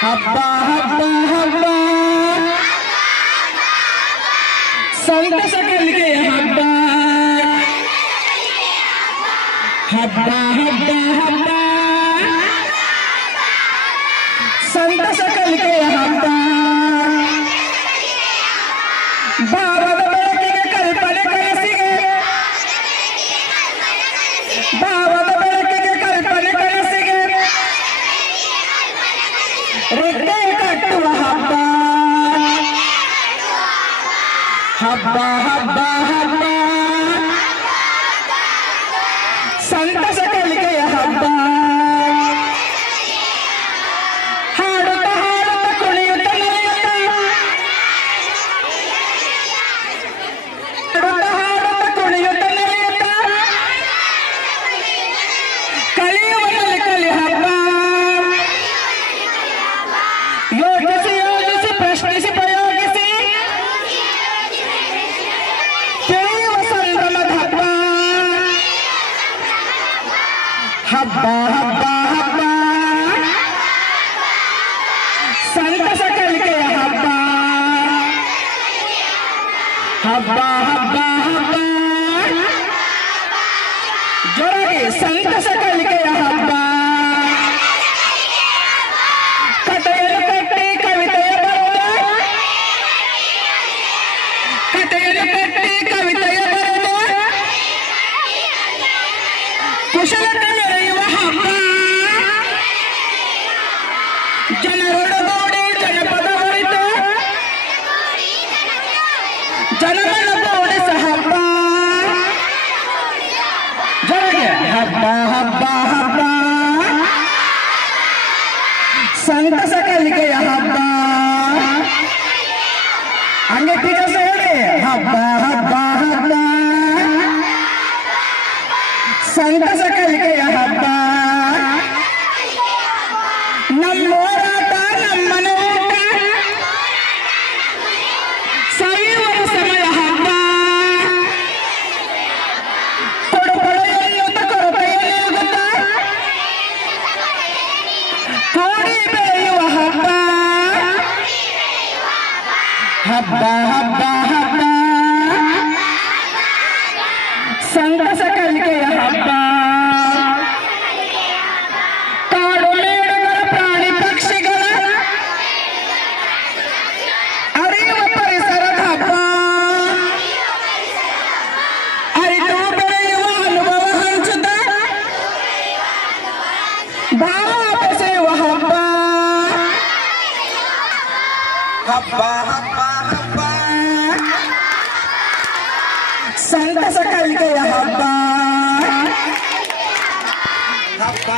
ಹಬ್ಬ ಹಬ್ಬ ಹಬ್ಬ ಸಂತಸ ಕಲಿಕೆಯ ಹಬ್ಬ ಹಬ್ಬ ಹಬ್ಬ ಹಬ್ಬ ಸಂತಸ ಕಲಿಕೆಯ ಹಬ್ಬ ಭಾವದ ಬೆಳಕಿಗೆ ಕಲ್ಪನೆ ಕನಸಿಗೆ ಭಾವದ ಬೆಳಕಿಗೆ ಕಲ್ಪನೆ ಕನಸಿಗೆ ರೆಕ್ಕೆ ಕಟ್ಟುವ ಹಬ್ಬ ಹಬ್ಬ ಹಬ್ಬ ಹಬ್ಬ ಸಂತಸ ಕಲಿಕೆಯ ಹಬ್ಬ ಹಾಡುತ್ತ ಹಾಡುತ್ತ ಕುಣಿಯುತ್ತ ನಲಿಯುತ್ತ ಹಾಡುತ್ತ ಹಾಡುತ್ತ ಕುಣಿಯುತ್ತ ನಲಿಯುತ್ತ ಕಲಿಯುವಲ್ಲಿ ಕಲಿ ಹಬ್ಬ ಯೋಚಿಸಿ ಯೋಚಿಸಿ ಪ್ರಶ್ನಿಸಿ ಪ್ರಯೋಗಿಸಿ ತಿಳಿಯುವ ಸಂಭ್ರಮದ ಹಬ್ಬ ಹಬ್ಬ ಹಬ್ಬ ಹಬ್ಬ ಸಂತಸ ಕಲಿಕೆಯ ಹಬ್ಬ ಹಬ್ಬ ಹಬ್ಬ ಹಬ್ಬ ಜೊರಗೆ ಸಂತಸ ಕಲಿಕೆಯ ಹಬ್ಬ ಕಥೆಯನ್ನು ಕಟ್ಟಿ ಕವಿತೆಯ ಬರೆದ ಕಥೆಯನ್ನು ಕಟ್ಟಿ ಕವಿತೆಯ ಬರೆದ ಕುಶಲತೆ ಮೆರೆಯುವ ಹಬ್ಬ ಜನರೊಡಗೂಡಿ ಜನಪದ ಹೊರಿತು ಜನಮನ ಕೂಡಿಸ ಹಬ್ಬ ಜೊರಗೆ ಹಬ್ಬ ಹಬ್ಬ ಹಬ್ಬ ಸಂತಸ ಕಲಿಕೆಯ ಹಬ್ಬ ಅಂಗಟ್ಟಿ ಕೆಲಸ ಹೇಳಿ ಹಬ್ಬ ಹಬ್ಬ ಹಬ್ಬ ಸಂತಸ ಕಲಿಕೆಯ ಹಬ್ಬ ನಮ್ಮೋರಾಟ ನಮ್ಮನೆ ಊಟ ಸಾಯುವ ಸಮಯ ಹಬ್ಬ ಕೊಡುಕೊಡು ಎನ್ನುತ್ತ ಕೊರತೆಯನ್ನುತ್ತ ಕೂಡಿ ಬೆಳೆಯುವ ಹಬ್ಬ ಹಬ್ಬ ಹಬ್ಬ ಹಬ್ಬ ಸಂತಸ ಕಲಿಕೆಯ ಹಬ್ಬ ಕಾಡು ಮೇಡುಗಳ ಪ್ರಾಣಿ ಪಕ್ಷಿಗಳ ಅರಿಯುವ ಪರಿಸರದ ಹಬ್ಬ ಅರಿತು ಬೆಳೆಯುವ ಅನುಭವ ಹಂಚುತ್ತ ಭಾವ ಬೆಸೆಯುವ ಹಬ್ಬ ಹಬ್ಬ ಹಬ್ಬ ಹಬ್ಬ ಸಂತಸ ಕಲಿಕೆಯ ಹಬ್ಬ ಹಬ್ಬ